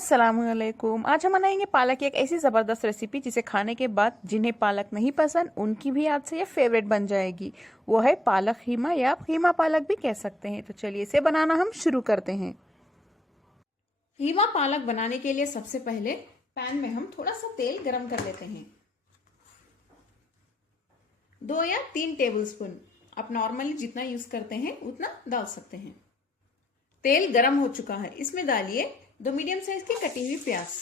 अस्सलामुअलैकुम। आज हम बनाएंगे पालक की एक ऐसी जबरदस्त रेसिपी जिसे खाने के बाद जिन्हें पालक नहीं पसंद उनकी भी आज से ये फेवरेट बन जाएगी। वो है पालक खीमा या आप खीमा पालक भी कह सकते हैं। तो चलिए इसे बनाना हम शुरू करते हैं। खीमा पालक बनाने के लिए सबसे पहले पैन में हम थोड़ा सा तेल गरम कर लेते हैं। 2 या 3 टेबलस्पून, आप नॉर्मली जितना यूज करते हैं उतना डाल सकते हैं। तेल गरम हो चुका है, इसमें डालिए 2 मीडियम साइज की कटी हुई प्याज।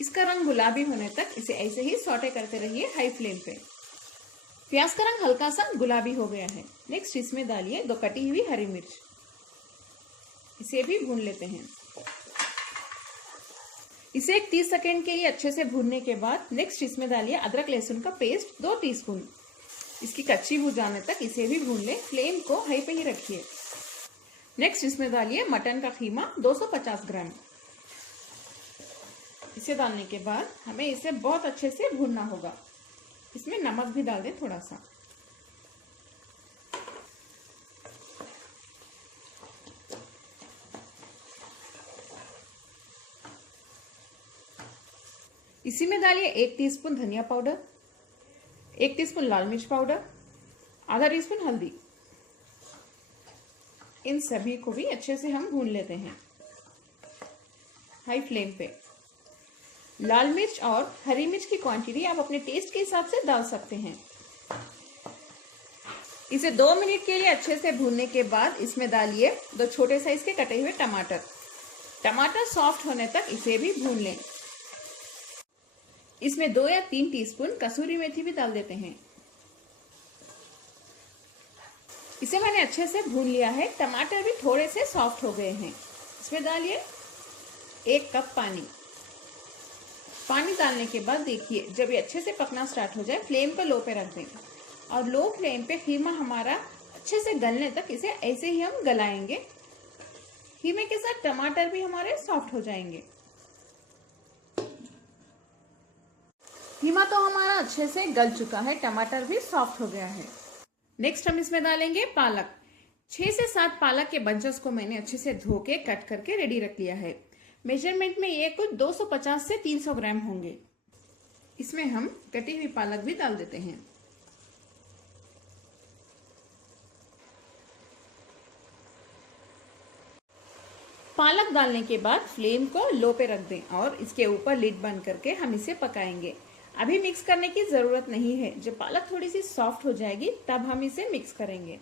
इसका रंग गुलाबी होने तक इसे ऐसे ही सौटे करते रहिए हाई फ्लेम पे। प्याज का रंग हल्का सा गुलाबी हो गया है। नेक्स्ट इसमें डालिए 2 कटी हुई हरी मिर्च, इसे भी भून लेते हैं। इसे एक 30 सेकेंड के लिए अच्छे से भूनने के बाद नेक्स्ट इसमें डालिए अदरक लहसुन का पेस्ट 2 टीस्पून। इसकी कच्ची भून जाने तक इसे भी भून ले। फ्लेम को हाई पे ही रखिए। नेक्स्ट इसमें डालिए मटन का खीमा 250 ग्राम। इसे डालने के बाद हमें इसे बहुत अच्छे से भूनना होगा। इसमें नमक भी डाल दें थोड़ा सा। इसी में डालिए 1 टीस्पून धनिया पाउडर, 1 टीस्पून लाल मिर्च पाउडर, आधा टीस्पून हल्दी। इन सभी को भी अच्छे से हम भून लेते हैं हाई फ्लेम पे। लाल मिर्च और हरी मिर्च की क्वांटिटी आप अपने टेस्ट के हिसाब से डाल सकते हैं। इसे 2 मिनट के लिए अच्छे से भूनने के बाद इसमें डालिए 2 छोटे साइज के कटे हुए टमाटर। टमाटर सॉफ्ट होने तक इसे भी भून लें। इसमें 2 या 3 टीस्पून कसूरी मेथी भी डाल देते हैं। इसे मैंने अच्छे से भून लिया है। टमाटर भी थोड़े से सॉफ्ट हो गए हैं। इसमें डालिए 1 कप पानी। पानी डालने के बाद देखिए जब ये अच्छे से पकना स्टार्ट हो जाए फ्लेम को लो पे रख दें और लो फ्लेम पे खीमा हमारा अच्छे से गलने तक इसे ऐसे ही हम गलाएंगे। खीमे के साथ टमाटर भी हमारे सॉफ्ट हो जाएंगे। खीमा तो हमारा अच्छे से गल चुका है, टमाटर भी सॉफ्ट हो गया है। नेक्स्ट हम इसमें डालेंगे पालक। 6 से 7 पालक के बंचेस को मैंने अच्छे से धो के कट करके रेडी रख लिया है। मेजरमेंट में ये कुछ 250 से 300 ग्राम होंगे। इसमें हम कटी हुई पालक भी डाल देते हैं। पालक डालने के बाद फ्लेम को लो पे रख दें और इसके ऊपर लिड बंद करके हम इसे पकाएंगे। अभी मिक्स करने की जरूरत नहीं है। जब पालक थोड़ी सी सॉफ्ट हो जाएगी तब हम इसे मिक्स करेंगे।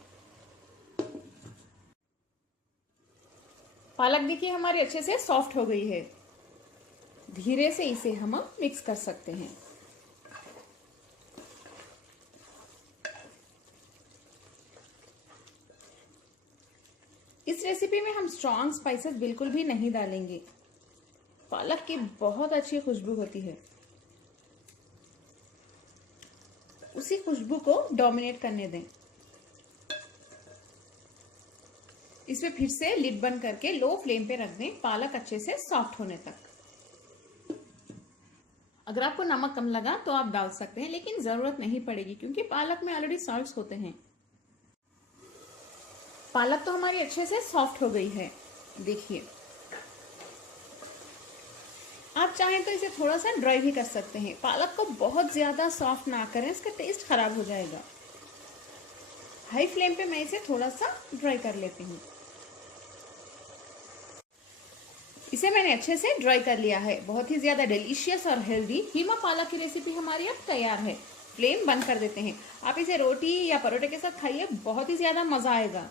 पालक देखिए हमारी अच्छे से सॉफ्ट हो गई है। धीरे से इसे हम मिक्स कर सकते हैं। इस रेसिपी में हम स्ट्रॉन्ग स्पाइसेस बिल्कुल भी नहीं डालेंगे। पालक की बहुत अच्छी खुशबू होती है, उसी खुशबू को डोमिनेट करने दें। इसमें फिर से लिड बंद करके लो फ्लेम पे रख दें पालक अच्छे से सॉफ्ट होने तक। अगर आपको नमक कम लगा तो आप डाल सकते हैं, लेकिन जरूरत नहीं पड़ेगी क्योंकि पालक में ऑलरेडी सॉल्ट्स होते हैं। पालक तो हमारी अच्छे से सॉफ्ट हो गई है। देखिए आप चाहें तो इसे थोड़ा सा ड्राई भी कर सकते हैं। पालक को बहुत ज्यादा सॉफ्ट ना करें, इसका टेस्ट खराब हो जाएगा। हाई फ्लेम पे मैं इसे थोड़ा सा ड्राई कर लेती हूँ। इसे मैंने अच्छे से ड्राई कर लिया है। बहुत ही ज्यादा डिलीशियस और हेल्दी कीमा पालक की रेसिपी हमारी अब तैयार है। फ्लेम बंद कर देते हैं। आप इसे रोटी या परोठे के साथ खाइए, बहुत ही ज्यादा मजा आएगा।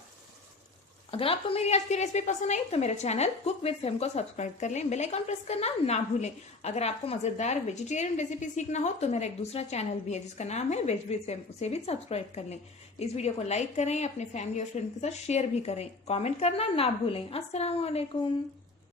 अगर आपको मेरी आज की रेसिपी पसंद आई तो मेरे चैनल कुक विद फेम को सब्सक्राइब कर लें। बेल आइकन प्रेस करना ना भूलें। अगर आपको मजेदार वेजिटेरियन रेसिपी सीखना हो तो मेरा एक दूसरा चैनल भी है जिसका नाम है वेज विद फेम, उसे भी सब्सक्राइब कर लें। इस वीडियो को लाइक करें, अपने फैमिली और फ्रेंड के साथ शेयर भी करें। कमेंट करना ना भूलें। अस्सलाम वालेकुम।